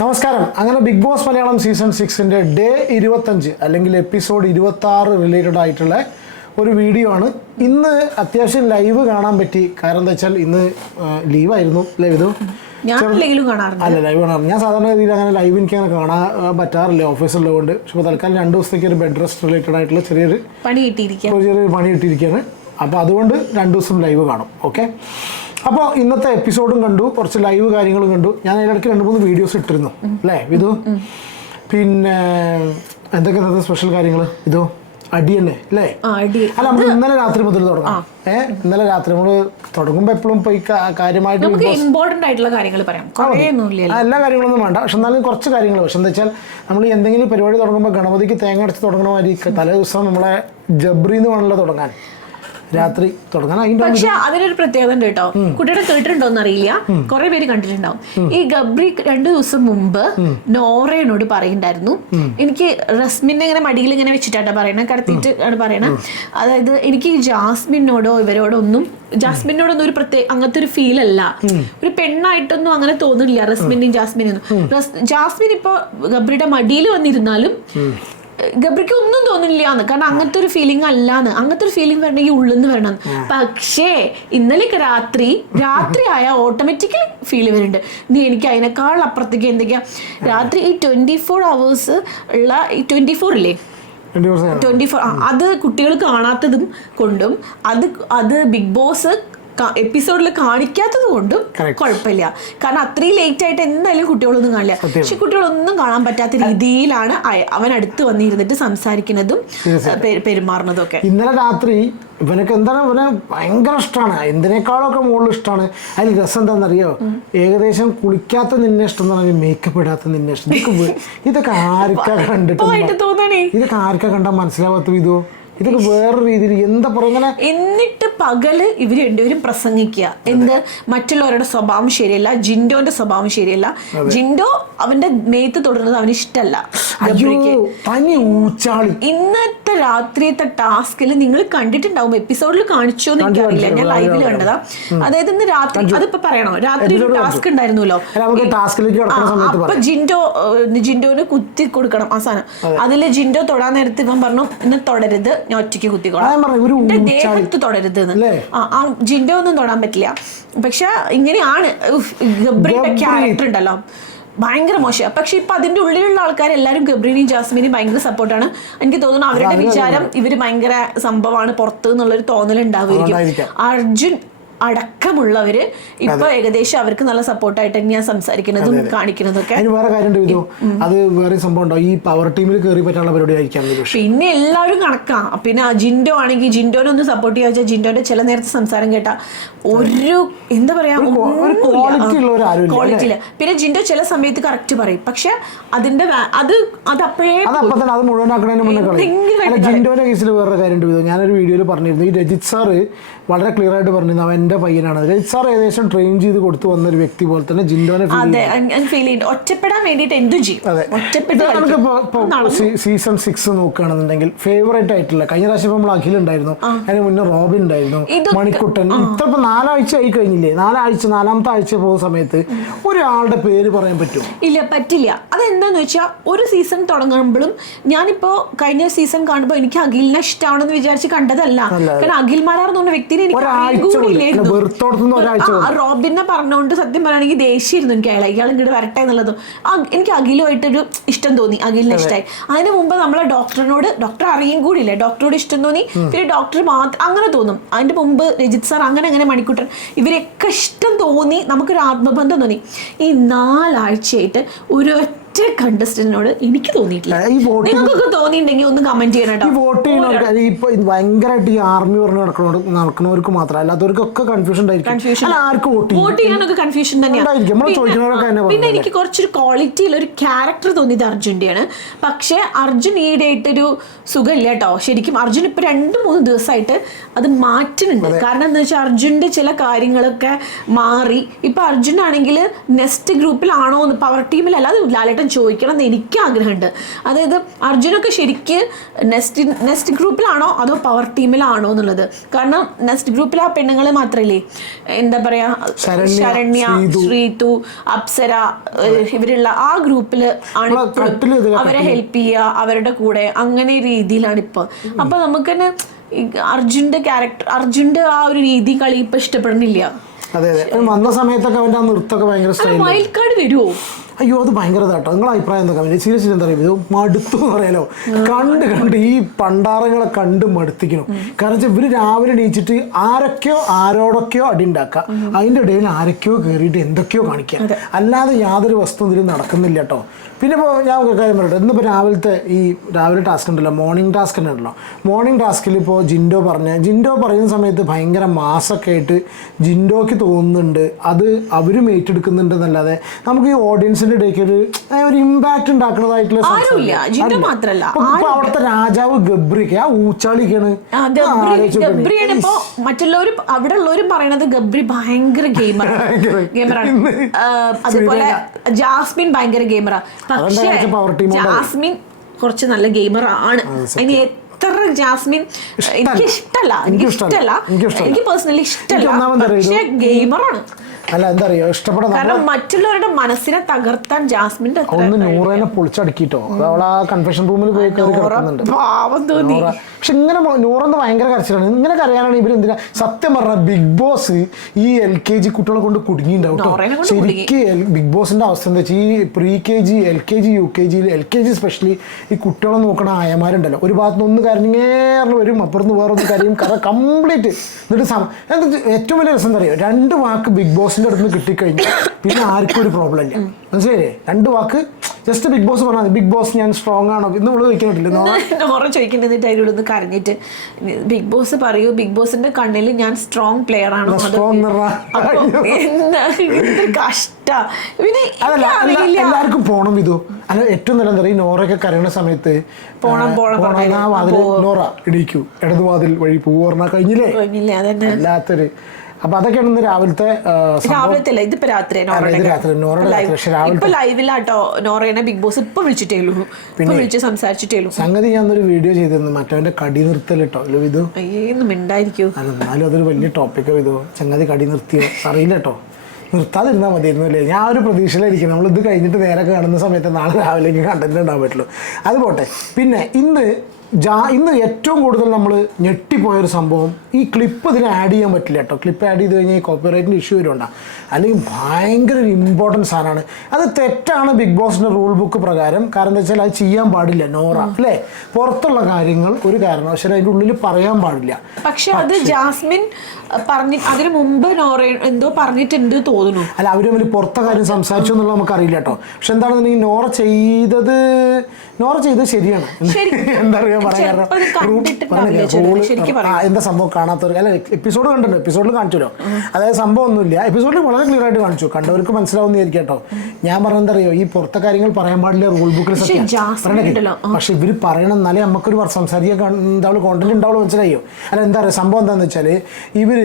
നമസ്കാരം. അങ്ങനെ Bigg Boss Malayalam season 6ന്റെ ഡേ 25 അല്ലെങ്കിൽ എപ്പിസോഡ് 26 റിലേറ്റഡ് ആയിട്ടുള്ള ഒരു വീഡിയോ ആണ്. ഇന്ന് അത്യാവശ്യം ലൈവ് കാണാൻ പറ്റി. കാരണം എന്താ വെച്ചാൽ ഇന്ന് ലീവായിരുന്നു അല്ലേ ഇത്? അല്ല, ലൈവ് കാണാറുണ്ട്. ഞാൻ സാധാരണ രീതിയിൽ അങ്ങനെ ലൈവ് എനിക്ക് അങ്ങനെ കാണാൻ പറ്റാറില്ല ഓഫീസുള്ളതുകൊണ്ട്. പക്ഷേ തൽക്കാലം 2 ദിവസത്തേക്ക് ഒരു ബെഡ് റെസ്റ്റ് റിലേറ്റഡ് ആയിട്ടുള്ള ചെറിയൊരു പണി കിട്ടിയിരിക്കുകയാണ്. അപ്പോൾ അതുകൊണ്ട് 2 ദിവസം ലൈവ് കാണും. ഓക്കെ, അപ്പോൾ ഇന്നത്തെ എപ്പിസോഡും കണ്ടു, കുറച്ച് ലൈവ് കാര്യങ്ങളും കണ്ടു. ഞാൻ അതിനിടയ്ക്ക് 2-3 വീഡിയോസ് ഇട്ടിരുന്നു അല്ലേ വിധു? പിന്നെ എന്തൊക്കെ സ്പെഷ്യൽ കാര്യങ്ങൾ ഇതോ? അടി തന്നെ അല്ലേ? അല്ല, നമ്മൾ ഇന്നലെ രാത്രി മുതൽ തുടങ്ങാം. ഇന്നലെ രാത്രി നമ്മൾ തുടങ്ങുമ്പോൾ എപ്പോഴും പോയി കാര്യമായിട്ട് എല്ലാ കാര്യങ്ങളൊന്നും വേണ്ട. പക്ഷെ എന്നാലും കുറച്ച് കാര്യങ്ങൾ. പക്ഷെ എന്താ വെച്ചാൽ നമ്മൾ എന്തെങ്കിലും പരിപാടി തുടങ്ങുമ്പോൾ ഗണപതിക്ക് തേങ്ങ അടച്ച് തുടങ്ങണ മാതിരി തലേ ദിവസം നമ്മളെ ജബ്രിന്ന് വേണമല്ലോ തുടങ്ങാൻ, രാത്രി തുടങ്ങാൻ. പക്ഷെ അതിനൊരു പ്രത്യേകത ഉണ്ട് കേട്ടോ. കുട്ടിയുടെ കേട്ടിട്ടുണ്ടോന്ന് അറിയില്ല, കുറെ പേര് കണ്ടിട്ടുണ്ടാവും. ഈ ഗബ്രി 2 ദിവസം മുമ്പ് നോറയോട് പറയുണ്ടായിരുന്നു, എനിക്ക് റസ്മിനെ ഇങ്ങനെ മടിയിൽ ഇങ്ങനെ വെച്ചിട്ടാണ് പറയണത്, കടത്തിയിട്ട് ആണ് പറയണത്. അതായത് എനിക്ക് ജാസ്മിനോടോ ഇവരോടൊന്നും ഒരു പ്രത്യേക അങ്ങനത്തെ ഒരു ഫീൽ അല്ല, ഒരു പെണ്ണായിട്ടൊന്നും അങ്ങനെ തോന്നില്ല റസ്മിന്റെയും ജാസ്മിനും. ജാസ്മിൻ ഇപ്പൊ ഗബ്രിയുടെ മടിയിൽ വന്നിരുന്നാലും ഗബ്രിക്ക് ഒന്നും തോന്നില്ലാന്ന്. കാരണം അങ്ങനത്തെ ഒരു ഫീലിംഗ് അല്ലാന്ന്. അങ്ങനത്തെ ഒരു ഫീലിംഗ് വരണമെങ്കിൽ ഉള്ളിന്ന് വരണം. പക്ഷേ ഇന്നലെയൊക്കെ രാത്രി ആയ ഓട്ടോമാറ്റിക്കലി ഫീൽ വരുന്നുണ്ട്. നീ എനിക്ക് അതിനേക്കാൾ അപ്പുറത്തേക്ക് എന്തൊക്കെയാ രാത്രി ഈ 24 hours ഉള്ള ഈ 24 ഇല്ലേ, 24 അത് കുട്ടികൾ കാണാത്തതും കൊണ്ടും അത് ബിഗ് ബോസ് എപ്പിസോഡിൽ കാണിക്കാത്തത് കൊണ്ടും കുഴപ്പമില്ല. കാരണം അത്രയും ലേറ്റ് ആയിട്ട് എന്തായാലും കുട്ടികളൊന്നും കാണില്ല. പക്ഷെ കുട്ടികളൊന്നും കാണാൻ പറ്റാത്ത രീതിയിലാണ് അവൻ അടുത്ത് വന്നിരുന്നിട്ട് സംസാരിക്കുന്നതും പെരുമാറുന്നതും ഒക്കെ. ഇന്നലെ രാത്രി ഇവനൊക്കെ എന്താണ്, ഇവനെ ഭയങ്കര ഇഷ്ടമാണ്, എന്തിനേക്കാളൊക്കെ മുകളിൽ ഇഷ്ടമാണ്. അതിൽ രസം എന്താണെന്നറിയോ? ഏകദേശം കുളിക്കാത്ത നിന്നെ ഇഷ്ടം എന്ന് പറഞ്ഞാൽ മേക്കപ്പ് ഇടാത്ത നിന്നെ ഇഷ്ടം. ഇതൊക്കെ ആർക്കാ കണ്ടാൽ മനസ്സിലാവാത്ത ഇതോ? ഇതൊക്കെ വേറെ രീതിയിൽ എന്താ പറയുക. എന്നിട്ട് പകല് ഇവര് രണ്ടുപേരും പ്രസംഗിക്കുക എന്ത്, മറ്റുള്ളവരുടെ സ്വഭാവം ശരിയല്ല, ജിൻഡോന്റെ സ്വഭാവം ശരിയല്ല, ജിൻഡോ അവന്റെ മേത്ത് തുടരുന്നത് അവന് ഇഷ്ടമല്ല. ഇന്നത്തെ രാത്രിയത്തെ ടാസ്കിൽ നിങ്ങൾ കണ്ടിട്ടുണ്ടാവും, എപ്പിസോഡിൽ കാണിച്ചോ എന്ന് എനിക്കറിയില്ല, ഞാൻ ലൈവിൽ കണ്ടതാ. അതായത് ഇന്ന് രാത്രി അതിപ്പോ പറയണോ, രാത്രി ഒരു ടാസ്ക് ഉണ്ടായിരുന്നല്ലോ. അപ്പൊ ജിൻഡോന് കുത്തി കൊടുക്കണം ആ സാധനം. അതില് ജിൻഡോ തൊടാൻ നേരത്ത് ഇവൻ പറഞ്ഞു, എന്നെ തൊടരുത്, ഞാൻ ഒറ്റയ്ക്ക് കുത്തിക്കോളാം, ദേഹത്ത് തൊടരുത്. ആ ജിൻഡോ ഒന്നും തൊടാൻ പറ്റില്ല. പക്ഷെ ഇങ്ങനെയാണ് ഗബ്രിയുടെ ക്യാരക്ടർ ഉണ്ടല്ലോ, ഭയങ്കര മോശം. പക്ഷെ ഇപ്പൊ അതിന്റെ ഉള്ളിലുള്ള ആൾക്കാർ എല്ലാവരും ഗബ്രീനെയും ജാസ്മിനെയും ഭയങ്കര സപ്പോർട്ടാണ്. എനിക്ക് തോന്നുന്നു അവരുടെ വിചാരം ഇവര് ഭയങ്കര സംഭവമാണ് പുറത്ത് എന്നുള്ളൊരു തോന്നലുണ്ടാവുമായിരിക്കും. അർജുൻ അടക്കമുള്ളവര് ഇപ്പൊ ഏകദേശം അവർക്ക് നല്ല സപ്പോർട്ടായിട്ട് തന്നെയാ സംസാരിക്കുന്നതും കാണിക്കുന്നതൊക്കെ. വേറെ കാര്യം അത് വേറെ സംഭവം ഉണ്ടോ? ഈ പവർ ടീമിൽ കയറി പറ്റാനുള്ള പരിപാടി ആയിരിക്കാം. പിന്നെ എല്ലാവരും കണക്കാ. പിന്നെ ജിൻഡോ ആണെങ്കിൽ ജിൻഡോനെ ഒന്ന് സപ്പോർട്ട് ചെയ്യാ വെച്ചാൽ ജിൻഡോന്റെ ചില നേരത്തെ സംസാരം കേട്ടാ ഒരു എന്താ പറയാ ക്വാളിറ്റി ഇല്ല. പിന്നെ ജിൻഡോ ചില സമയത്ത് കറക്റ്റ് പറയും, പക്ഷെ അതിന്റെ അത് അപ്പോഴേ ജിൻഡോന്റെ കേസിൽ വേറെ കാര്യം ഉണ്ട്. ഞാനൊരു വീഡിയോയിൽ പറഞ്ഞിരുന്നു, ഈ രജിത് സാറ് വളരെ ക്ലിയർ ആയിട്ട് പറഞ്ഞിരുന്നു അവൻ എൻ്റെ പയ്യനാണ്. രജിത് സാർ ഏകദേശം ട്രെയിൻ ചെയ്ത് കൊടുത്തു വന്ന ഒരു വ്യക്തി പോലെ തന്നെ ജിൻഡോനെ ഒറ്റപ്പെടാൻ വേണ്ടിയിട്ട് എന്തും ചെയ്യും. സീസൺ 6 നോക്കുകയാണെന്നുണ്ടെങ്കിൽ ഫേവറേറ്റ് ആയിട്ടുള്ള, കഴിഞ്ഞ പ്രാവശ്യം നമ്മൾ അഖിൽ ഉണ്ടായിരുന്നു, അതിന് മുന്നേ റോബിൻ ഉണ്ടായിരുന്നു, മണിക്കുട്ടൻ. ഇത്ര 4 ആഴ്ച ആയി കഴിഞ്ഞില്ലേ? 4-ാമത്തെ ആഴ്ച പോകുന്ന സമയത്ത് ഒരാളുടെ പേര് പറയാൻ പറ്റും? ഇല്ല, പറ്റില്ല. അതെന്താന്ന് വെച്ചാൽ ഒരു സീസൺ തുടങ്ങുമ്പോഴും ഞാനിപ്പോ കഴിഞ്ഞ സീസൺ കാണുമ്പോൾ എനിക്ക് അഖിലിനെ ഇഷ്ടമാണെന്ന് വിചാരിച്ച് കണ്ടതല്ല. കാരണം അഖിൽ മാരാർ എന്ന് പറഞ്ഞ വ്യക്തിനെ എനിക്ക് റോബിനെ പറഞ്ഞുകൊണ്ട് സത്യം പറയുകയാണെങ്കിൽ ദേഷ്യമായിരുന്നു എനിക്ക്. ഇയാൾ ഇങ്ങോട്ട് വരട്ടെ എന്നുള്ളത്. എനിക്ക് അഖിലുമായിട്ടൊരു ഇഷ്ടം തോന്നി, അഖിലിനെ ഇഷ്ടമായി. അതിന് മുമ്പ് നമ്മളെ ഡോക്ടർ അറിയും കൂടിയില്ല, ഡോക്ടറോട് ഇഷ്ടം തോന്നി. പിന്നെ ഡോക്ടർ മാത്രം അങ്ങനെ തോന്നും. അതിന്റെ മുമ്പ് രജിത് സാർ അങ്ങനെ മണിക്കുട്ടൻ ഇവരൊക്കെ ഇഷ്ടം തോന്നി, നമുക്കൊരു ആത്മബന്ധം തോന്നി. ഈ 4 ആഴ്ചയായിട്ട് ഒരു കണ്ടസ്റ്റന്റിനോട് എനിക്ക് തോന്നിയിട്ടില്ല. നിങ്ങൾക്കൊക്കെ തോന്നിയിട്ടുണ്ടെങ്കിൽ ഒന്ന് കമന്റ് ചെയ്യണം. ഭയങ്കരമായിട്ട് ഈ ആർമി പറഞ്ഞ് നടക്കുന്നവർക്ക് മാത്രം, അല്ലാത്തവർക്കൊക്കെ കൺഫ്യൂഷൻ വോട്ട് ചെയ്യാനൊക്കെ കൺഫ്യൂഷൻ തന്നെയാണ്. പിന്നെ എനിക്ക് കുറച്ചൊരു ക്വാളിറ്റിയിൽ ഒരു ക്യാരക്ടർ തോന്നിയത് അർജുൻ്റെയാണ്. പക്ഷെ അർജുൻ ഈടായിട്ടൊരു സുഖമില്ല കേട്ടോ. ശരിക്കും അർജുൻ ഇപ്പൊ 2-3 ദിവസമായിട്ട് അത് മാറ്റുന്നുണ്ട്. കാരണം എന്താ വെച്ചാൽ അർജുൻ്റെ ചില കാര്യങ്ങളൊക്കെ മാറി. ഇപ്പൊ അർജുൻ ആണെങ്കിൽ നെക്സ്റ്റ് ഗ്രൂപ്പിലാണോ എന്ന്, പവർ ടീമിലല്ല, അത് ലാലേട്ടൻ ഞാൻ ചോദിക്കണം എന്ന് എനിക്ക് ആഗ്രഹമുണ്ട്. അതായത് അർജുനൊക്കെ ശരിക്ക് നെക്സ്റ്റ് ഗ്രൂപ്പിലാണോ അതോ പവർ ടീമിലാണോ എന്നുള്ളത്. കാരണം നെക്സ്റ്റ് ഗ്രൂപ്പിൽ ആ പെണ്ണുങ്ങൾ മാത്രമല്ലേ, എന്താ പറയാ, ശരണ്യ, ശ്രീതു, അപ്സര, ഇവരുള്ള ആ ഗ്രൂപ്പിൽ ആണ് അവരെ ഹെൽപ്പ് ചെയ്യുക, അവരുടെ കൂടെ അങ്ങനെ രീതിയിലാണ് ഇപ്പൊ. അപ്പൊ നമുക്ക് തന്നെ അർജുന്റെ ആ ഒരു രീതി കളി ഇപ്പൊ ഇഷ്ടപ്പെടുന്നില്ല. അതെ അതെ, വന്ന സമയത്തൊക്കെ അവന്റെ ആ നൃത്തമൊക്കെ ഭയങ്കര വൈൽഡ് കാർഡ് വരുമോ? അയ്യോ അത് ഭയങ്കര ഇതാട്ടോ. നിങ്ങളെ അഭിപ്രായം എന്തൊക്കെ? സീരിയസ്ലി എന്താ പറയുക, ഇത് മടുത്തു എന്ന് പറയാലോ. കണ്ട് ഈ പണ്ടാറങ്ങളെ കണ്ട് മടുത്തിക്കണം. കാരണം വെച്ചാൽ ഇവര് രാവിലെ എണീച്ചിട്ട് ആരൊക്കെയോ ആരോടൊക്കെയോ അടി ഉണ്ടാക്കുക, അതിൻ്റെ ഇടയിൽ ആരൊക്കെയോ കയറിയിട്ട് എന്തൊക്കെയോ കാണിക്കുക, അല്ലാതെ യാതൊരു വസ്തു ഇതിൽ നടക്കുന്നില്ല കേട്ടോ. പിന്നെ ഇപ്പോൾ ഞാൻ ഒരു കാര്യം പറയട്ടെ, ഇന്നിപ്പോൾ രാവിലെ ടാസ്ക് ഉണ്ടല്ലോ, മോർണിംഗ് ടാസ്ക് തന്നെ ഉണ്ടല്ലോ. മോർണിംഗ് ടാസ്കിൽ ഇപ്പോൾ ജിൻഡോ പറയുന്ന സമയത്ത് ഭയങ്കര മാസൊക്കെ ആയിട്ട് ജിൻഡോയ്ക്ക് തോന്നുന്നുണ്ട്, അത് അവരും ഏറ്റെടുക്കുന്നുണ്ട് എന്നല്ലാതെ നമുക്ക് ഈ ഓഡിയൻസിന്റെ ഇടയ്ക്ക് ഒരു ഇമ്പാക്ട് ഉണ്ടാക്കുന്നതായിട്ടുള്ള അവിടുത്തെ രാജാവ് ഗബ്രിക്ക് ആ ഊച്ചാളിക്കാണ്. മറ്റുള്ളവർ അവിടെ ഉള്ളവരും പറയണത് ഗബ്രി ഭയങ്കര ഗെയിമറാണ്, അതുപോലെ ജാസ്മിൻ ഭയങ്കര ഗെയിമറാ. പക്ഷേ ജാസ്മിൻ കുറച്ച് നല്ല ഗെയിമർ ആണ്. അതിന് എത്ര ജാസ്മിൻ എനിക്ക് പേഴ്സണലി ഇഷ്ടമല്ല, പക്ഷെ ഗെയിമറാണ്. അല്ല എന്താ അറിയോ, ഇഷ്ടപ്പെടാൻ കാരണം മറ്റുള്ളവരുടെ മനസ്സിനെ തകർത്താൻ ജാസ്മിന്റെ ഒന്ന് നൂറേനെ പൊളിച്ചടക്കിട്ടോ. അവൾ ആ കൺഫെഷൻ റൂമിൽ പോയി കിടക്കുന്നുണ്ട്, പാവം തോന്നി. പക്ഷെ ഇങ്ങനെ നൂറെന്ന് ഭയങ്കര കരച്ചിലാണ്. ഇങ്ങനെ കരയാനാണ് ഇവർ എന്തിനാ സത്യം പറഞ്ഞ ബിഗ് ബോസ് ഈ LKG കുട്ടികളെ കൊണ്ട് കുടുങ്ങിയിട്ടുണ്ടാവും കേട്ടോ. ശരിക്ക് ബിഗ് ബോസിന്റെ അവസ്ഥ എന്താ വെച്ചാൽ ഈ pre-KG, LKG, UKG, LKG specially ഈ കുട്ടികളെ നോക്കണ ആയമാരുണ്ടല്ലോ, ഒരു ഭാഗത്ത് നിന്ന് കരഞ്ഞേറിന് വരും, അപ്പുറത്ത് വേറൊന്ന് കരയും, കഥ കംപ്ലീറ്റ്. എന്നിട്ട് ഏറ്റവും വലിയ രസം എന്താ അറിയോ, 2 വാക്ക് ബിഗ് ബോസിന്റെ അടുത്ത് കിട്ടിക്കഴിഞ്ഞാൽ പിന്നെ ആർക്കും ഒരു പ്രോബ്ലം ഇല്ല. മനസ്സിലായില്ലേ? 2 വാക്ക് ജസ്റ്റ് ബിഗ് ബോസ് പറഞ്ഞാൽ ബിഗ് ബോസ് ഞാൻ സ്ട്രോങ് ആണോ ഇന്ന് ഇവിടെ ചോദിക്കുന്നില്ല, നോറ ചോദിക്കേണ്ടത് അതിലൊന്ന് കരഞ്ഞിട്ട് ബിഗ് ബോസ് പറയൂ, ബിഗ് ബോസിന്റെ കണ്ണിൽ ഞാൻ സ്ട്രോങ് പ്ലെയർ ആണോ? കഷ്ട. എല്ലാവർക്കും പോണം ഇതോ. അല്ല ഏറ്റവും നല്ല എന്താ പറയുക, നോറയൊക്കെ കരയണ സമയത്ത് നോറ ഇടിക്കൂ ഇടതുവാതിൽ വഴി പൂ പറഞ്ഞാൽ കഴിഞ്ഞില്ലേ, അല്ലാത്തൊരു. അപ്പൊ അതൊക്കെയാണ് ഇന്ന് രാവിലത്തെ ഇതിപ്പോ രാത്രി ലൈവിലാട്ടോ നോറേനെ ബിഗ് ബോസ് ഇപ്പൊ വിളിച്ചിട്ടേ ഉള്ളൂ, വിളിച്ച് സംസാരിച്ചിട്ടേ ഉള്ളൂ. സംഗതി ഞാനൊരു വീഡിയോ ചെയ്തിരുന്നു, മറ്റവന്റെ കടി നിർത്തലിട്ടോ ഇത് മിണ്ടായിരിക്കും. എന്നാലും അതൊരു വലിയ ടോപ്പിക്കോ ഇതോ, സംഗതി കടി നിർത്തിയോ അറിയില്ല കേട്ടോ. നിർത്താതിരുന്നാൽ മതിയായിരുന്നു അല്ലേ. ഞാൻ ഒരു പ്രതീക്ഷയിലായിരിക്കും, നമ്മളിത് കഴിഞ്ഞിട്ട് നേരെ കാണുന്ന സമയത്ത് നാളെ രാവിലേക്ക് കണ്ടന്റ് ഉണ്ടാകാൻ പറ്റുള്ളൂ. അത് പോട്ടെ. പിന്നെ ഇന്ന് ഏറ്റവും കൂടുതൽ നമ്മൾ ഞെട്ടിപ്പോയൊരു സംഭവം, ഈ ക്ലിപ്പ് ഇതിൽ ആഡ് ചെയ്യാൻ പറ്റില്ല കേട്ടോ. ക്ലിപ്പ് ആഡ് ചെയ്ത് കഴിഞ്ഞാൽ ഈ കോപ്പിറൈറ്റിൻ്റെ ഇഷ്യൂ വരുന്നുണ്ടാകും, അല്ലെങ്കിൽ ഭയങ്കര ഒരു ഇമ്പോർട്ടൻസ് സാധനമാണ്. അത് തെറ്റാണ് ബിഗ് ബോസിൻ്റെ റൂൾ ബുക്ക് പ്രകാരം. കാരണം എന്താ വെച്ചാൽ അത് ചെയ്യാൻ പാടില്ല നോറ, അല്ലേ? പുറത്തുള്ള കാര്യങ്ങൾ ഒരു കാരണവശാലും അതിൻ്റെ ഉള്ളിൽ പറയാൻ പാടില്ല. പക്ഷെ അത് ജാസ്മിൻ അതിന് മുമ്പ് നോറ എന്തോ പറഞ്ഞിട്ടുണ്ട് തോന്നുന്നു. അല്ല, അവർ തമ്മിൽ പുറത്തെ കാര്യം സംസാരിച്ചു എന്നുള്ളത് നമുക്കറിയില്ല കേട്ടോ. പക്ഷെ എന്താണെന്നുണ്ടെങ്കിൽ നോറ ചെയ്തത് ശരിയാണ്. എന്താ പറയുക എന്താ സംഭവം കാണാത്തവർ, അല്ല എപ്പിസോഡ് കണ്ടിട്ടുണ്ട്, എപ്പിസോഡിൽ കാണിച്ചല്ലോ. അതായത് സംഭവം ഒന്നുമില്ല, എപ്പിസോഡിൽ വളരെ ക്ലിയർ ആയിട്ട് കാണിച്ചു, കണ്ടവർക്ക് മനസ്സിലാവുന്നതായിരിക്കും കേട്ടോ. ഞാൻ പറഞ്ഞ എന്താ അറിയോ, ഈ പുറത്തെ കാര്യങ്ങൾ പറയാൻ പാടില്ല റൂൾ ബുക്കിൽ സത്യം. പക്ഷെ ഇവർ പറയണം, എന്നാലേ നമുക്കൊരു സംസാരിക്കാൻ എന്താവുള്ളൂ, കോണ്ടന്റ് ഉണ്ടാവുള്ളൂ. മനസ്സിലായോ? അല്ല എന്താ പറയുക, സംഭവം എന്താണെന്ന് വെച്ചാൽ ഇവർ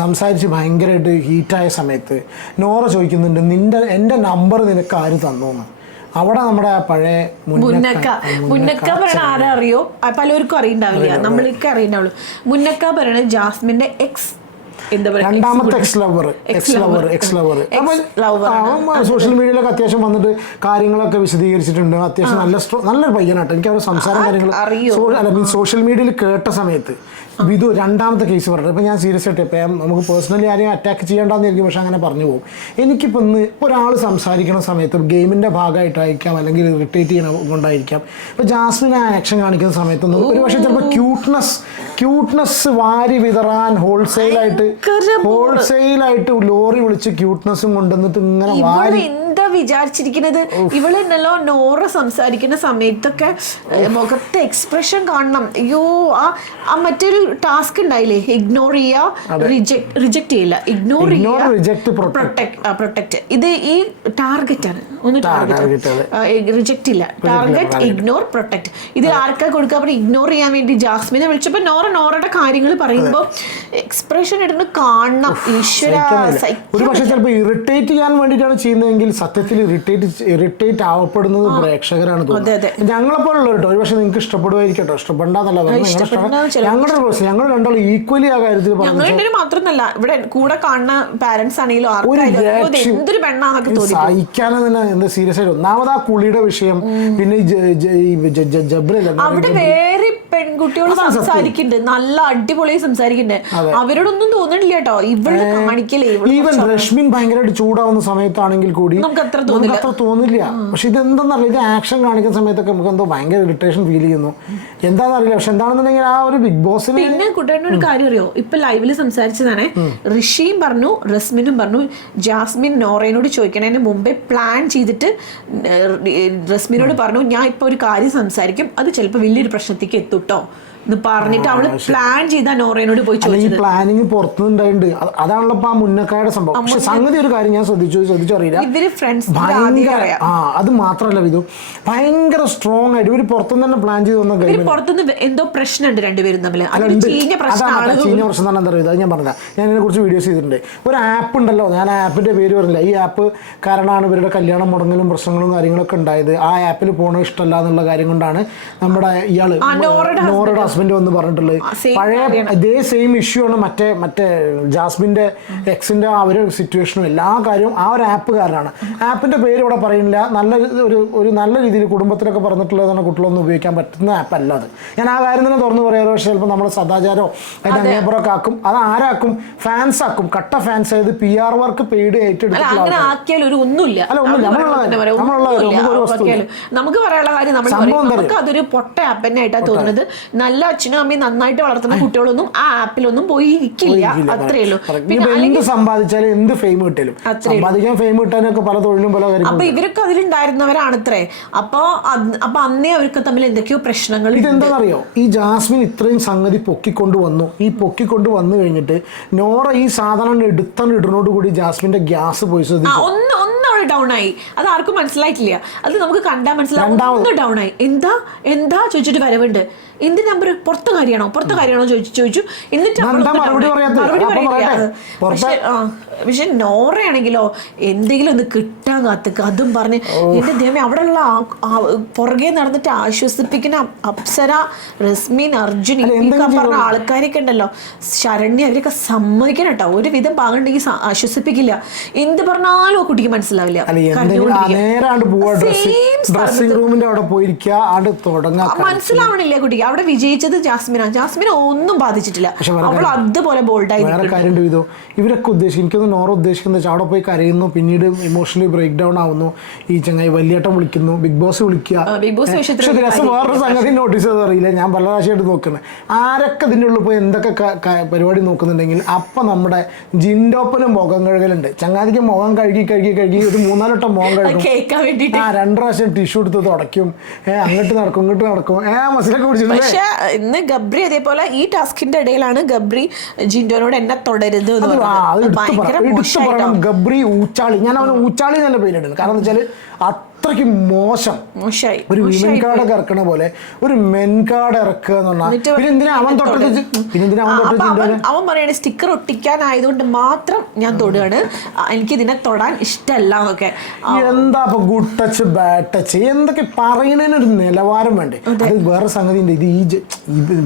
സംസാരിച്ച് ഭയങ്കരമായിട്ട് ഹീറ്റായ സമയത്ത് നോറ ചോദിക്കുന്നുണ്ട്, എൻ്റെ നമ്പർ നിനക്ക് ആര് തന്നോന്ന്. അവിടെ നമ്മുടെ പഴയ മുന്നക്ക പറയണ ആരാ അറിയോ, പലർക്കും അറിയണ്ടാവില്ല, നമ്മൾക്ക് അറിയണ്ടാവുള്ളൂ. മുന്നക്ക പറയണ ജാസ്മിന്റെ രണ്ടാമത്തെ എക്സ് ലവർ സോഷ്യൽ മീഡിയയിലൊക്കെ അത്യാവശ്യം വന്നിട്ട് കാര്യങ്ങളൊക്കെ വിശദീകരിച്ചിട്ടുണ്ട്. അത്യാവശ്യം നല്ലൊരു പയ്യനാട്ടോ. എനിക്ക് അവരുടെ സംസാരം കാര്യങ്ങൾ സോഷ്യൽ മീഡിയയിൽ കേട്ട സമയത്ത് ഇത് രണ്ടാമത്തെ കേസ് പറഞ്ഞത്. ഇപ്പം ഞാൻ സീരിയസ് ആയിട്ട് ഇപ്പം നമുക്ക് പേഴ്സണലി ആരെയും അറ്റാക്ക് ചെയ്യേണ്ടെന്നായിരിക്കും, പക്ഷെ അങ്ങനെ പറഞ്ഞു പോകും. എനിക്കിപ്പോൾ ഇന്ന് ഒരാൾ സംസാരിക്കുന്ന സമയത്ത് ഗെയിമിൻ്റെ ഭാഗമായിട്ടായിരിക്കാം, അല്ലെങ്കിൽ ഇറിറ്റേറ്റ് ചെയ്യണ കൊണ്ടായിരിക്കാം. ഇപ്പോൾ ജാസ്മിൻ ആ ആക്ഷൻ കാണിക്കുന്ന സമയത്തൊന്നും ഒരു പക്ഷേ ചിലപ്പോൾ ക്യൂട്ട്നെസ് വാരി വിതറാൻ ഹോൾസെയിലായിട്ട് ലോറി വിളിച്ച് ക്യൂട്ട്നെസ്സും കൊണ്ടുവന്നിട്ട് ഇങ്ങനെ വാരി എന്താ വിചാരിച്ചിരിക്കുന്നത്. ഇവളുണ്ടല്ലോ നോറ സംസാരിക്കുന്ന സമയത്തൊക്കെ മുഖത്തെ എക്സ്പ്രഷൻ കാണണം. അയ്യോ, ആ മറ്റൊരു ടാസ്ക് ഉണ്ടായില്ലേ, ഇഗ്നോർ ചെയ്യുക, റിജക്ട് ചെയ്യില്ല, ഇഗ്നോർ പ്രൊട്ടക്ട്. ഇത് ഈ ടാർഗറ്റ് ആണ്, റിജക്ട് ഇല്ല, ടാർഗറ്റ്, ഇഗ്നോർ, പ്രൊട്ടക്ട്. ഇത് ആർക്കാ കൊടുക്കുക? അപ്പോൾ ഇഗ്നോർ ചെയ്യാൻ വേണ്ടി ജാസ്മിനെ വിളിച്ചപ്പോൾ നോറയുടെ കാര്യങ്ങൾ പറയുമ്പോൾ എക്സ്പ്രഷൻ ഇടുന്ന കാണണം. ഈശ്വര, ഒരു പക്ഷേ ചിലപ്പോൾ ഇറിറ്റേറ്റ് ചെയ്യാൻ വേണ്ടിയിട്ടാണ് ചെയ്യുന്നതെങ്കിൽ സത്യത്തിൽ സത്യത്തിൽ ഇറിറ്റേറ്റ് ആവപ്പെടുന്നത് പ്രേക്ഷകരാണ് തോന്നുന്നത്. ഞങ്ങളെപ്പോലുള്ള കേട്ടോ ഒരു പക്ഷെ നിങ്ങൾക്ക് ഇഷ്ടപ്പെടുമായിരിക്കട്ടോ, ഇഷ്ടപ്പെടാന്നല്ല ഞങ്ങളുടെ പ്രശ്നം. ഞങ്ങൾ രണ്ടാളും ഈക്വലി ആ കാര്യത്തിൽ മാത്രമല്ല ഇവിടെ കൂടെ കാണുന്ന പാരന്റ്സ് ആണെങ്കിലും എന്തൊരു പെണ്ണാന്നൊക്കെ സഹിക്കാനും തന്നെ എന്താ സീരിയസ് ആയിട്ട്. ഒന്നാമത് ആ കുളിയുടെ വിഷയം, പിന്നെ അവിടെ വേറെ പെൺകുട്ടിയോട് സംസാരിക്കുന്നുണ്ട്, നല്ല അടിപൊളിയായി സംസാരിക്കുന്നുണ്ട്. അവരോടൊന്നും തോന്നണില്ല കേട്ടോ ഇവിടെ കാണിക്കലേ. ഈവൻ രശ്മിൻ ഭയങ്കരമായിട്ട് ചൂടാവുന്ന സമയത്താണെങ്കിൽ കൂടി നമുക്ക് അത്ര തോന്നില്ല. പക്ഷെ ഇതെന്താന്നറിയില്ല, ഇത് ആക്ഷൻ കാണിക്കുന്ന സമയത്തൊക്കെ നമുക്ക് എന്തോ ഭയങ്കര ഇറിറ്റേഷൻ ഫീൽ ചെയ്യുന്നു. എന്താണെന്നറിയില്ല. പക്ഷെ എന്താണെന്നുണ്ടെങ്കിൽ ആ ഒരു ബിഗ് ബോസിന് പിന്നെ കുട്ടേട്ടൻ ഒരു കാര്യം അറിയോ, ഇപ്പൊ ലൈവില് സംസാരിച്ചതാണ്. ഋഷിയും പറഞ്ഞു, റസ്മിനും പറഞ്ഞു, ജാസ്മിൻ നോറയോട് ചോദിക്കണതിന് മുമ്പേ പ്ലാൻ ചെയ്തിട്ട് റസ്മിനോട് പറഞ്ഞു ഞാൻ ഇപ്പൊ ഒരു കാര്യം സംസാരിക്കും, അത് ചിലപ്പോൾ വലിയൊരു പ്രശ്നത്തേക്ക് എത്തുട്ടോ എന്ന് പറഞ്ഞിട്ട് അവള് പ്ലാൻ ചെയ്ത നോറയോട് പോയി ചോദിച്ചത്. പ്ലാനിങ് പുറത്തുനിന്നുണ്ടായിട്ടുണ്ട്. അതാണല്ലോ ഇപ്പൊ ആ മുന്നക്കാരുടെ സംഭവം. പക്ഷെ സംഗതി ഒരു കാര്യം ഞാൻ ശ്രദ്ധിച്ചറിയില്ല, ഇവര് ഫ്രണ്ട്സ് അത് മാത്രല്ല ഇത് ഭയങ്കര സ്ട്രോങ് ആയിട്ട് ഇവര് പുറത്തുനിന്ന് തന്നെ പ്ലാൻ ചെയ്ത് വന്ന കാര്യം. പുറത്തുനിന്ന് എന്തോ പ്രശ്നമുണ്ട് രണ്ടുപേരും തമ്മിൽ. ചീഞ്ഞ പ്രശ്നം തന്നെ എന്താ പറയുക, അത് ഞാൻ പറഞ്ഞ ഞാൻ ഇതിനെ കുറിച്ച് വീഡിയോസ് ചെയ്തിട്ടുണ്ട്. ഒരു ആപ്പ് ഉണ്ടല്ലോ, ഞാൻ ആ ആപ്പിന്റെ പേര് പറഞ്ഞില്ല. ഈ ആപ്പ് കാരണമാണ് ഇവരുടെ കല്യാണം മുടങ്ങലും പ്രശ്നങ്ങളും കാര്യങ്ങളൊക്കെ ഉണ്ടായത്. ആ ആപ്പിൽ പോകണ ഇഷ്ടമല്ല എന്നുള്ള കാര്യം കൊണ്ടാണ് നമ്മുടെ ഇയാള് നോറയുടെ ഹസ്ബൻഡ് വന്ന് പറഞ്ഞിട്ടുള്ളത്. പഴയ ഇതേ സെയിം ഇഷ്യൂ ആണ് മറ്റേ ജാസ്മിന്റെ എക്സിന്റെ ആ ഒരു സിറ്റുവേഷനും എല്ലാ കാര്യവും ആ ഒരു ആപ്പ് കാരനാണ്. ആപ്പിന്റെ പേര് ഇവിടെ പറയുന്നില്ല. ഒരു നല്ല രീതിയിൽ കുടുംബത്തിലൊക്കെ പറഞ്ഞിട്ടുള്ളതാണ്, കുട്ടികളൊന്നും ഉപയോഗിക്കാൻ പറ്റുന്ന ആപ്പ് അല്ല അത്. ഞാൻ ആ കാര്യം തന്നെ തുറന്നു പറയാറ്. പക്ഷെ ചിലപ്പോൾ നമ്മൾ സദാചാരോ അതിന്റെ അങ്ങേപ്പുറമൊക്കെ ആക്കും. അത് ആരാക്കും? ഫാൻസ് ആക്കും. കട്ട ഫാൻസ് ആയത് PR വർക്ക് പെയ്ഡ് ഏറ്റെടുത്തിട്ടുള്ള നമുക്ക് പറയാനുള്ള കാര്യം അതൊരു പൊട്ട ആപ്പ് തന്നെ ആയിട്ടാണ് തോന്നുന്നത്. നല്ല അച്ഛനും അമ്മയും നന്നായിട്ട് വളർത്തുന്ന കുട്ടികളൊന്നും ആ ആപ്പിലൊന്നും പോയി ഇരിക്കില്ല. അത്രേ ഉള്ളൂ. എന്ത് സമ്പാദിച്ചാലും എന്ത് ഫെയിം കിട്ടാലും സമ്പാദിക്കാൻ ഫെയിം കിട്ടാനൊക്കെ പല തൊഴിലും പല കാര്യം. അപ്പൊ ഇവരൊക്കെ അതിലുണ്ടായിരുന്നവരാണത്രേ. അപ്പൊ അന്നേ അവർക്ക് തമ്മിൽ എന്തൊക്കെയോ പ്രശ്നങ്ങൾ. ഇതെന്താണെന്നറിയോ, ഈ ജാസ്മിൻ ഇത്രയും സംഗതി പൊക്കിക്കൊണ്ട് വന്നു കഴിഞ്ഞിട്ട് നോറ ഈ സാധനം ഇടുന്നോട് കൂടി ജാസ്മിന്റെ ഗ്യാസ് പോയി ഒന്നവള് ഡൗൺ ആയി. അത് ആർക്കും മനസ്സിലായിട്ടില്ല. അത് നമുക്ക് കണ്ടാൽ മനസ്സിലാവും. ഡൗൺ ആയി. എന്താ ചോദിച്ചിട്ട് വരവുണ്ട്. എന്ത് നമ്പർ പുറത്തെ കാര്യമാണോ ചോദിച്ചു. എന്നിട്ട് മറുപടി പറയാ. പക്ഷെ നോറയാണെങ്കിലോ എന്തെങ്കിലും ഒന്ന് കിട്ടാൻ കാത്തുക, അതും പറഞ്ഞ് എന്റെ ദൈവമേ അവിടെയുള്ള പുറകെ നടന്നിട്ട് ആശ്വസിപ്പിക്കുന്ന അപ്സര, റസ്മിൻ, അർജുൻ പറഞ്ഞ ആൾക്കാരൊക്കെ ഉണ്ടല്ലോ, ശരണ്യ, അവരൊക്കെ സമ്മതിക്കണം കേട്ടോ. ഒരു വിധം പാകണ്ടെങ്കിൽ ആശ്വസിപ്പിക്കില്ല. എന്ത് പറഞ്ഞാലും ആ കുട്ടിക്ക് മനസ്സിലാവില്ല. മനസ്സിലാവണില്ല കുട്ടിക്ക്. അവിടെ വിജയിച്ചത് ജാസ്മിന ഒന്നും ബാധിച്ചിട്ടില്ല. അവൾ അതുപോലെ ബോൾഡായി. ഇവരൊക്കെ എനിക്കൊന്ന് നോറ ഉദ്ദേശിക്കുന്നത് അവിടെ പോയി കരയുന്നു, പിന്നീട് ഇമോഷണലി ബ്രേക്ക് ഡൗൺ ആവുന്നു. ഈ ചങ്ങായി വലിയേട്ടൻ വിളിക്കുന്നു, ബിഗ് ബോസ് വിളിക്കുക. വേറൊരു സംഗതി നോട്ടീസ് ചെയ്ത് അറിയില്ല, ഞാൻ പല പ്രാവശ്യമായിട്ട് നോക്കുന്നത്. ആരൊക്കെ ഇതിൻ്റെ ഉള്ളിൽ പോയി എന്തൊക്കെ പരിപാടി നോക്കുന്നുണ്ടെങ്കിൽ അപ്പം നമ്മുടെ ജിൻഡോപ്പന് മുഖം കഴുകലുണ്ട്. ചങ്ങാതിക്ക് മുഖം കഴുകി ഒരു 3-4 വട്ടം മുഖം കഴുകും. 2 പ്രാവശ്യം ടിഷ്യൂ എടുത്ത് തുടയ്ക്കും. അങ്ങോട്ട് നടക്കും ഇങ്ങോട്ട് നടക്കും. മസിലൊക്കെ പിടിച്ചിട്ടുണ്ട്. പക്ഷെ ഇന്ന് ഗബ്രി അതേപോലെ ഈ ടാസ്കിന്റെ ഇടയിലാണ് ഗബ്രി ജിൻഡോനോട് എന്നെ തുടരുത് ഗബ്രി ഊച്ചാളി. ഞാൻ അവന് ഊച്ചാളി നല്ല പേരിടുന്നു. കാരണം എന്താ വെച്ചാൽ അത്രയ്ക്ക് മോശമായി. ഒരു വിമൻ കാർഡ് ഇറക്കണ പോലെ ഒരു മെൻ കാർഡ് ഇറക്കുക എന്ന് പറഞ്ഞാൽ അവൻ പറയണേ സ്റ്റിക്കർ ഒട്ടിക്കാനായതുകൊണ്ട് മാത്രം ഞാൻ തൊടുകയാണ്, എനിക്ക് ഇതിനെ തൊടാൻ ഇഷ്ടമല്ല എന്നൊക്കെ. എന്താ ഇപ്പൊ ഗുഡ് ടച്ച് ബാഡ് ടച്ച് എന്തൊക്കെ പറയണതിനൊരു നിലവാരം വേണ്ടേ. അത് വേറെ സംഗതി ഉണ്ട്.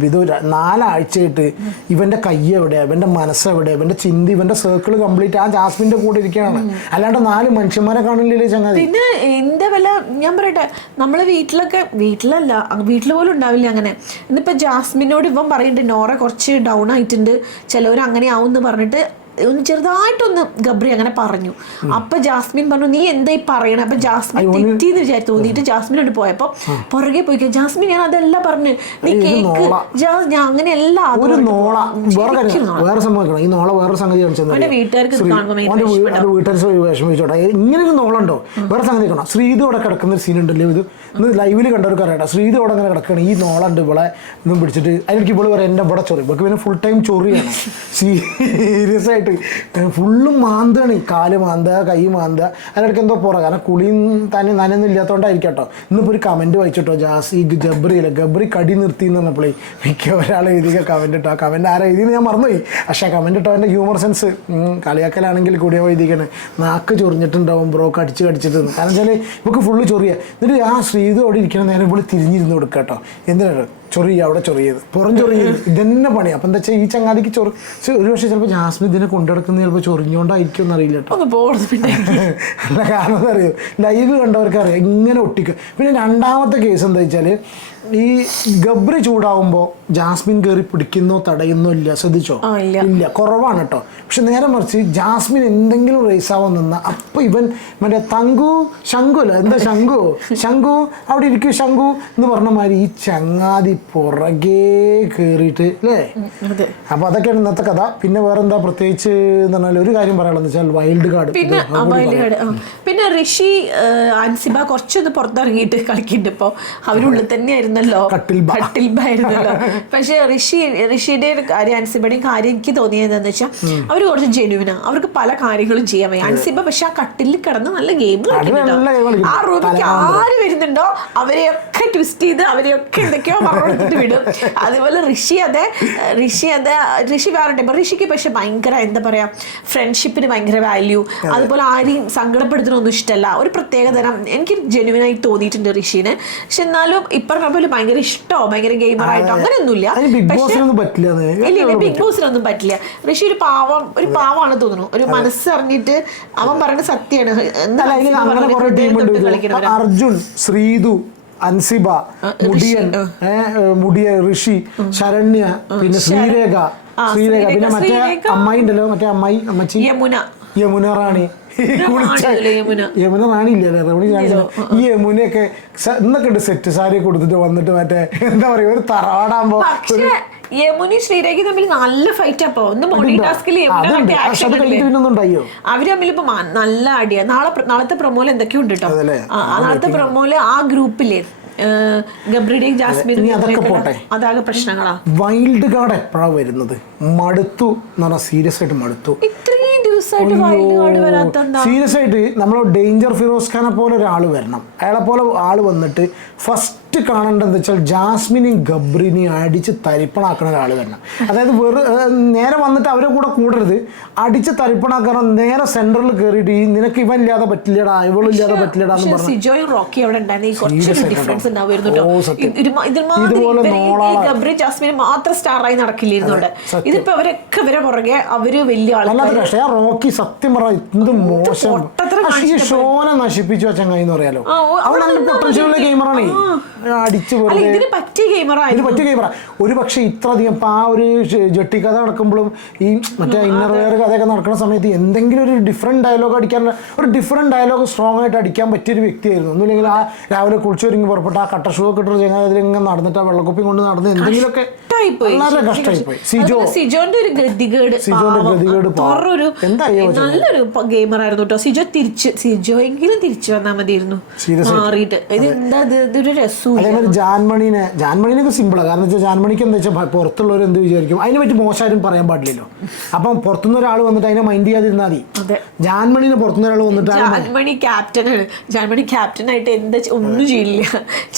ഇത് 4 ആഴ്ചയായിട്ട് ഇവന്റെ കൈ എവിടെ, ഇവന്റെ മനസ്സെവിടെ, ഇവന്റെ ചിന്തി, ഇവന്റെ സർക്കിൾ കംപ്ലീറ്റ് ആ ജാസ്മിന്റെ കൂടെ ഇരിക്കുകയാണ്. അല്ലാണ്ട് 4 മനുഷ്യന്മാരെ കാണില്ലേ ചങ്ങാതി. പിന്നെ എന്റെ വില ഞാൻ പറയട്ടെ, നമ്മള് വീട്ടിൽ പോലും ഉണ്ടാവില്ല അങ്ങനെ. ഇന്നിപ്പോ ജാസ്മിനോട് ഇവൻ പറയുന്നുണ്ട് നോറ കുറച്ച് ഡൗൺ ആയിട്ടുണ്ട്, ചിലവർ അങ്ങനെ ആവും എന്ന് പറഞ്ഞിട്ട് ഒന്ന് ചെറുതായിട്ടൊന്ന് ഗബ്രി അങ്ങനെ പറഞ്ഞു. അപ്പൊ ജാസ്മിൻ പറഞ്ഞു നീ എന്തായി പറയണേ. അപ്പൊ ജാസ്മിൻ തെറ്റിന്ന് വിചാരിച്ചു തോന്നിയിട്ട് ജാസ്മിനോട് പോയപ്പോ പുറകെ പോയിക്കോ. ജാസ്മിൻ ഞാൻ അതെല്ലാം പറഞ്ഞു, നീ കേക്ക് ഞാൻ അങ്ങനെയല്ല. വീട്ടുകാർക്ക് വിഷമിച്ചോട്ടെ. ഇങ്ങനെ ഒരു നോളുണ്ടോ? വേറെ സംഗതി കാണാം. ശ്രീതു അവിടെ കിടക്കുന്ന ഒരു സീൻ ഉണ്ടല്ലോ, ഇത് ഇന്ന് ലൈവിൽ കണ്ടവർക്ക് അറിയാം. ശ്രീതു അവിടെ അങ്ങനെ കിടക്കുകയാണ്. ഈ നോളുണ്ട് ഇവിടെ ഇന്നും പിടിച്ചിട്ട് അതിലേക്ക് ഇപ്പോൾ പറയാം എന്റെ ഇവിടെ ചൊറി. ഇവർക്ക് പിന്നെ ഫുൾ ടൈം ചൊറിയാണ്. സീരിയസ് ആയിട്ട് ആയിട്ട് ഫുള്ളും മാന്താണ്, കാല് മാന്തുക, കൈ മാന്തുക, അതിനിടയ്ക്ക് എന്തോ പോറ, കാരണം കുളിയും തന്നെ നനയൊന്നും ഇല്ലാത്തതുകൊണ്ടായിരിക്കും കേട്ടോ. ഇന്നിപ്പോൾ ഒരു കമൻറ്റ് വായിച്ചിട്ടോ, ഈ ഗബ്രി കടി നിർത്തി എന്ന് പറഞ്ഞപ്പോഴേ മിക്ക ഒരാൾ എഴുതിയ കമൻറ്റ് ഇട്ടോ. ആ കമൻറ്റ് ആരാ എഴുതിയെന്ന് ഞാൻ മറന്നുപോയി. പക്ഷേ കമൻറ്റ് ഇട്ടോ എൻ്റെ ഹ്യൂമർ സെൻസ് കളിയാക്കലാണെങ്കിൽ കൂടിയ എഴുതിക്കണേ, നാക്ക് ചൊറിഞ്ഞിട്ടുണ്ടാവും ബ്രോ, കടിച്ചിട്ട്. കാരണം വെച്ചാൽ ഇവർക്ക് ഫുള്ള് ചൊറിയ. എന്നിട്ട് ആ ശ്രീതു അവിടെ ഇരിക്കണ നേരം ഇവിടെ തിരിഞ്ഞിരുന്ന് കൊടുക്കുക കേട്ടോ. എന്തിനാണ് ചൊറിയ അവിടെ ചൊറിയത്, പുറം ചൊറിയത്, ഇതന്നെ പണി. അപ്പം എന്താ വെച്ചാൽ ഈ ചങ്ങാതിക്ക് ഒരു പക്ഷേ ചിലപ്പോൾ ജാസ്മിൻ ഇതിനെ കൊണ്ടെടുക്കുന്നത് ചിലപ്പോൾ ചൊറിഞ്ഞുകൊണ്ടായിരിക്കും എന്നറിയില്ല കേട്ടോ. അല്ല, കാരണം എന്താ അറിയോ, ലൈവ് കണ്ടവർക്ക് അറിയാം ഇങ്ങനെ ഒട്ടിക്കുക. പിന്നെ രണ്ടാമത്തെ കേസ് എന്താ വെച്ചാൽ ഈ ഗബ്രി ചൂടാവുമ്പോൾ ജാസ്മിൻ കയറി പിടിക്കുന്നോ തടയുന്നോ ഇല്ല, ശ്രദ്ധിച്ചോ? ഇല്ല, കുറവാണ് കേട്ടോ. പക്ഷെ നേരെ മറിച്ച് ജാസ്മിൻ എന്തെങ്കിലും റേസ് ആവാൻ നിന്ന അപ്പം ഇവൻ മറ്റേ ശംഖു അല്ല എന്താ ശംഖു അവിടെ ഇരിക്കൂ ശംഖു എന്ന് പറഞ്ഞ മാതിരി ഈ ചങ്ങാതി പുറകെ കയറിയിട്ട് അല്ലേ. അപ്പൊ അതൊക്കെയാണ് ഇന്നത്തെ കഥ. പിന്നെ വേറെന്താ പ്രത്യേകിച്ച് എന്ന് പറഞ്ഞാൽ ഒരു കാര്യം പറയാനുള്ളത് വെച്ചാൽ വൈൽഡ് കാർഡ്. പിന്നെ ഋഷി അൻസിബ കുറച്ചൊന്ന് പുറത്തിറങ്ങിയിട്ട് കളിക്കുന്നുണ്ട്. ഇപ്പൊ അവരുള്ളിൽ തന്നെയായിരുന്നല്ലോ, കട്ടിൽബായിരുന്നല്ലോ. പക്ഷെ ഋഷിയുടെ കാര്യം അൻസിബയുടെയും കാര്യം എനിക്ക് തോന്നിയത് എന്താണെന്ന് വെച്ചാൽ അവർ കുറച്ച് ജെനുവിനാ, അവർക്ക് പല കാര്യങ്ങളും ചെയ്യാൻ വയ്യ. അൻസിബ പക്ഷെ ആ കട്ടിലിൽ കിടന്ന് നല്ല ഗെയിം കളിക്കുന്നുണ്ടോ, ആ റൂമിലേക്ക് ആര് വരുന്നുണ്ടോ അവരെയൊക്കെ ട്വിസ്റ്റ് ചെയ്ത് അവരെയൊക്കെ എന്തൊക്കെയോ പറഞ്ഞിട്ട് വിടും. അതുപോലെ ഋഷി വേറെ ടൈപ്പ്. ഋഷിക്ക് പക്ഷെ ഭയങ്കര എന്താ പറയാ, ഫ്രണ്ട്ഷിപ്പിന് ഭയങ്കര വാല്യൂ, അതുപോലെ ആരെയും സങ്കടപ്പെടുത്തുന്നൊന്നും ഇഷ്ടമല്ല, ഒരു പ്രത്യേക തരം എനിക്ക് ജെനുവിനായി തോന്നിയിട്ടുണ്ട് ഋഷിനെ. പക്ഷെ എന്നാലും ഇപ്പറഞ്ഞ പോലെ ഭയങ്കര ഇഷ്ടമോ ഭയങ്കര ഗെയിമറായിട്ടോ അങ്ങനെയൊന്നുമില്ല. ബിഗ് ബോസിനൊന്നും പറ്റില്ല. ഋഷി ഒരു പാവമാണ് തോന്നുന്നു, ഒരു മനസ്സറിഞ്ഞിട്ട് അവൻ പറയുന്നത് സത്യമാണ്. അർജുൻ, ശ്രീതു, അൻസിബ, മുടിയ ഋഷി, ശരണ്യ, പിന്നെ ശ്രീരേഖ, പിന്നെ മറ്റേ അമ്മായി ഉണ്ടല്ലോ, മറ്റേ അമ്മച്ചി യമുന റാണി, യമുന റാണിയില്ലേ റമണി റാണി. ഈ യമുനയൊക്കെ ഇന്നൊക്കെ ഉണ്ട് സെറ്റ് സാരി കൊടുത്തിട്ട് വന്നിട്ട് മറ്റേ എന്താ പറയാ ഒരു തറവാടാകുമ്പോ യമുനി ശ്രീരേഖ തമ്മിൽ നല്ല ഫൈറ്റ്. അപ്പൊ ഒന്ന് മോർണിംഗ് ടാസ്കിൽ അവര് തമ്മിൽ ഇപ്പൊ നല്ല അടിയാ. നാളത്തെ പ്രൊമോല് എന്തൊക്കെയോ ഉണ്ട് കേട്ടോ. നാളത്തെ പ്രൊമോല് ആ ഗ്രൂപ്പിലെ ഗബ്രിയുടെയും ജാസ്മിനും അതാകെ പ്രശ്നങ്ങളാ. വൈൽഡ് കാർഡ് എപ്പോഴാ വരുന്നത്? മടുത്തു എന്ന് പറഞ്ഞാൽ സീരിയസ് ആയിട്ട് മടുത്തു. സീരിയസ് ആയിട്ട് നമ്മൾ ഡേഞ്ചർ ഫിറോസ് ഖാനെ പോലെ ഒരാൾ വരണം. അയാളെ പോലെ ആള് വന്നിട്ട് ഫസ്റ്റ് കാണേണ്ടതെന്ന് വെച്ചാൽ ജാസ്മിനെയും ഗബ്രിനെയും അടിച്ച് തരിപ്പണാക്കുന്ന ഒരാൾ വരണം. അതായത് നേരെ വന്നിട്ട് അവരെ കൂടെ കൂടരുത്, അടിച്ച് തരിപ്പണാക്കണം. നേരെ സെന്ററിൽ കയറിയിട്ട് ഈ നിനക്ക് ഇവൻ ഇല്ലാതെ പറ്റില്ലടാ, ഇവളില്ലാതെ പറ്റില്ലടാ എന്ന് പറഞ്ഞു. ഇതുപോലെ മാത്രം സ്റ്റാറായി നടക്കില്ലായിരുന്നുണ്ട്. ഇതിപ്പോ അവരൊക്കെ ഇവരെ പുറകെ അവര് വലിയ ആളല്ലാതെ. പക്ഷേ റോക്കി സത്യം പറഞ്ഞാൽ എന്ത് മോശം ഈ ഷോനെ നശിപ്പിച്ചു ചങ്ങായി എന്ന് പറയാലോ. അവൻ നല്ല പൊട്ടൻഷ്യലുള്ള ഗെയിമറാണ്, അടിച്ചു പറ്റിയ ഗെയിമറ. ഒരു പക്ഷെ ഇത്ര അധികം ഇപ്പൊ ആ ഒരു ജെട്ടി കഥ നടക്കുമ്പോഴും ഈ മറ്റേ ഇന്നർ വെയർ കഥയൊക്കെ നടക്കുന്ന സമയത്ത് എന്തെങ്കിലും ഒരു ഡിഫറെന്റ് ഡയലോഗ് സ്ട്രോങ് ആയിട്ട് അടിക്കാൻ പറ്റിയൊരു വ്യക്തിയായിരുന്നു. ഒന്നുമില്ലെങ്കിൽ ആ രാവിലെ കുളിച്ചൊരുങ്ങി പുറപ്പെട്ട ആ കട്ട ഷൂ ഒക്കെ ഇട്ടൊരു ചങ്ങാതിലിങ്ങനെ നടന്നിട്ട് ആ വെള്ളക്കുപ്പി കൊണ്ട് നടന്ന് എന്തെങ്കിലുമൊക്കെ വളരെ കഷ്ടമായിപ്പോയി. സിജോന്റെ ഒരു ഗതികേട് നല്ലൊരു ഗെയിമർ ആയിരുന്നു കേട്ടോ. സിജോ എങ്കിലും തിരിച്ചു വന്നാൽ മതിയായിരുന്നു മാറിയിട്ട്. ഇതൊരു രസവും. അതേമാതിരി ജാൻമണിനൊക്കെ സിമ്പിളാണ്. കാരണം വെച്ചാൽ ജാൻമണിക്ക് എന്താ വെച്ചാൽ പുറത്തുള്ളവർ എന്ത് വിചാരിക്കും അതിനെ പറ്റി മോശമാരും പറയാൻ പാടില്ലല്ലോ. അപ്പം പുറത്തുനിന്ന് ഒരാൾ വന്നിട്ട് അതിനെ മൈൻഡ് ചെയ്യാതിരുന്നാൽ മതി. ജാൻമണിനെ പുറത്തുനിന്ന് ഒരാൾ വന്നിട്ട് ജാൻമണി ക്യാപ്റ്റനാണ്. ജാൻമണി ക്യാപ്റ്റനായിട്ട് എന്താ ഒന്നും ചെയ്യില്ല.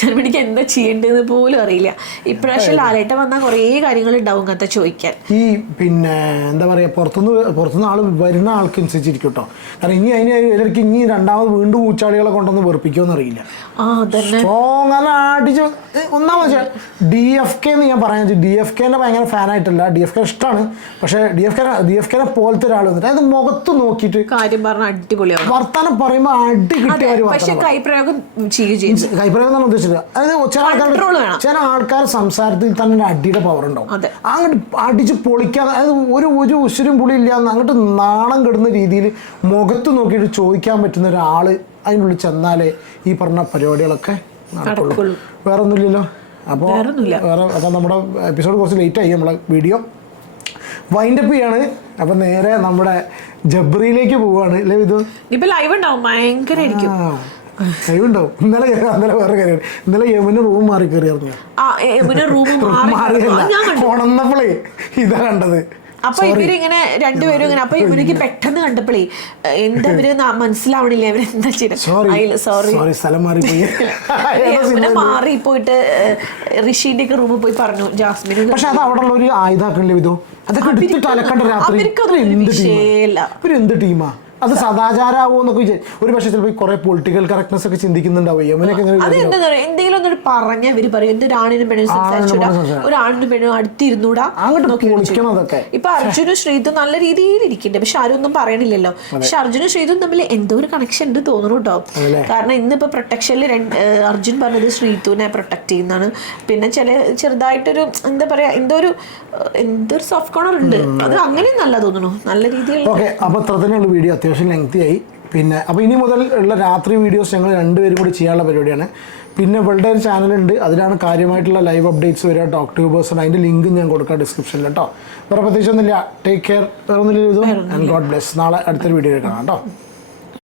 ജാൻമണിക്ക് എന്താ ചെയ്യേണ്ടതെന്ന് പോലും അറിയില്ല. ഇപ്രാവശ്യം ലാലേട്ടൻ വന്നാൽ കുറേ കാര്യങ്ങൾ ഉണ്ടാവും അങ്ങനത്തെ ചോദിക്കാൻ. ഈ പിന്നെ എന്താ പറയാ പുറത്തുനിന്ന് ആൾ വരുന്ന ആൾക്കനുസരിച്ചിരിക്കും കേട്ടോ. കാരണം ഇനി രണ്ടാമത് വീണ്ടും ഊച്ചാളികളെ കൊണ്ടൊന്ന് വെറുപ്പിക്കുമെന്ന് അറിയില്ല. സ്ട്രോങ് അല്ല അടിച്ച് ഒന്നാമത് DFK എന്ന് ഞാൻ പറയാൻ DFKനെ ഭയങ്കര ഫാനായിട്ടല്ല. DFK ഇഷ്ടമാണ്. പക്ഷെ DFKനെ പോലത്തെ ഒരാൾ വന്നിട്ട് അതായത് മുഖത്ത് നോക്കിയിട്ട് കാര്യം പറഞ്ഞ അടിപൊളിയാണ്. വർത്താനം പറയുമ്പോൾ അടി കിട്ടിയ കൈപ്രയോഗം എന്നാണ് ഉദ്ദേശിച്ചത്. അതായത് ചില ആൾക്കാർ സംസാരത്തിൽ തന്നെ അടിയുടെ പവർ ഉണ്ടാവും. അങ്ങോട്ട് അടിച്ച് പൊളിക്കാതെ അതായത് ഒരു ഉശിരും പുളി ഇല്ലാന്ന് അങ്ങോട്ട് നാണം കെടുന്ന രീതിയിൽ മുഖത്ത് നോക്കിയിട്ട് ചോദിക്കാൻ പറ്റുന്ന ഒരാള് അതിനുള്ളിൽ ചെന്നാലേ ഈ പറഞ്ഞ പരിപാടികളൊക്കെ നടക്കുള്ളൂ. വേറെ ഒന്നുമില്ലല്ലോ. അപ്പോൾ നമ്മുടെ എപ്പിസോഡ് കുറച്ച് ലേറ്റ് ആയി. നമ്മളെ വീഡിയോ വൈൻഡപ്പ് ചെയ്യാണ്. അപ്പം നേരെ നമ്മുടെ ജബ്രിയിലേക്ക് പോവാണ് അല്ലേ? ഇത് ലൈവ് ഉണ്ടാവും, ഭയങ്കര ലൈവ് ഉണ്ടാവും. ഇന്നലെ വേറെ കാര്യം, ഇന്നലെ യമുന റൂം മാറി കയറി ഇറങ്ങിയ ഉണർന്നപ്പോളേ ഇതാ കണ്ടത്. അപ്പൊ ഇവരിങ്ങനെ രണ്ടുപേരും ഇങ്ങനെ അപ്പൊ ഇവർക്ക് പെട്ടെന്ന് കണ്ടപ്പോഴേ എന്താ ഇവര് മനസ്സിലാവണില്ല ഇവരെന്താ ചെയ്യുന്നത്. സോറി സ്ഥലം മാറിപ്പോയി. മാറി പോയിട്ട് ഋഷിന്റെ ഒക്കെ റൂമിൽ പോയി പറഞ്ഞു ജാസ്മിൻ. പക്ഷെ അത് അവിടെ ഉള്ള ഒരു ആയുധാക്കണില്ലേ ഇതോ, അതൊക്കെ എടുത്തിട്ട് അലക്കണ്ട രാത്രി. എന്ത് ടീമാ അത്? സദാചാരാവോ എന്നൊക്കെ ഒരു പക്ഷേ ചിലപ്പോൾ കുറെ പൊളിറ്റിക്കൽ കറക്റ്റ്നസ് ഒക്കെ ചിന്തിക്കുന്നുണ്ടാവും. അതെന്താ പറയാ, എന്തെങ്കിലും ഒന്നും പറഞ്ഞ ഇവര് പറയും എന്തൊരു ആണിനും പെണ്ണും സംസാരിച്ചൂടാ, ഒരു ആണിനും പെണ്ണും അടുത്തിരുന്നൂടാ. ഇപ്പൊ അർജുനും ശ്രീതും നല്ല രീതിയിൽ ഇരിക്കണ്ടേ, പക്ഷെ ആരും ഒന്നും പറയണില്ലല്ലോ. പക്ഷെ അർജുനും ശ്രീതും തമ്മിൽ എന്തോ ഒരു കണക്ഷൻ ഉണ്ട് തോന്നുന്നു കേട്ടോ. കാരണം ഇന്നിപ്പോ പ്രൊട്ടക്ഷനിൽ അർജുൻ പറഞ്ഞത് ശ്രീതുവിനെ പ്രൊട്ടക്ട് ചെയ്യുന്നതാണ്. പിന്നെ ചെറുതായിട്ടൊരു എന്താ പറയാ എന്തൊരു സോഫ്റ്റ് കോർണർ ഉണ്ട്. അത് അങ്ങനെയും നല്ല തോന്നുന്നു, നല്ല രീതിയിൽ. അപ്പൊ അത്രത്തിനുള്ള വീഡിയോ അത്യാവശ്യം ലെങ്തി ആയി. പിന്നെ അപ്പോൾ ഇനി മുതൽ ഉള്ള രാത്രി വീഡിയോസ് ഞങ്ങൾ രണ്ടുപേരും കൂടി ചെയ്യാനുള്ള പരിപാടിയാണ്. പിന്നെ ഇവളുടെ ഒരു ചാനലുണ്ട്, അതിലാണ് കാര്യമായിട്ടുള്ള ലൈവ് അപ്ഡേറ്റ്സ് വരിക, ടോക്ക് ടു പേഴ്സൺ. അതിൻ്റെ ലിങ്ക് ഞാൻ കൊടുക്കാം ഡിസ്ക്രിപ്ഷനിൽ കേട്ടോ. വേറെ പ്രത്യേകിച്ചൊന്നുമില്ല. Take care. വേറെ ഒന്നുമില്ല. And God bless. നാളെ അടുത്തൊരു വീഡിയോ കാണാം കേട്ടോ.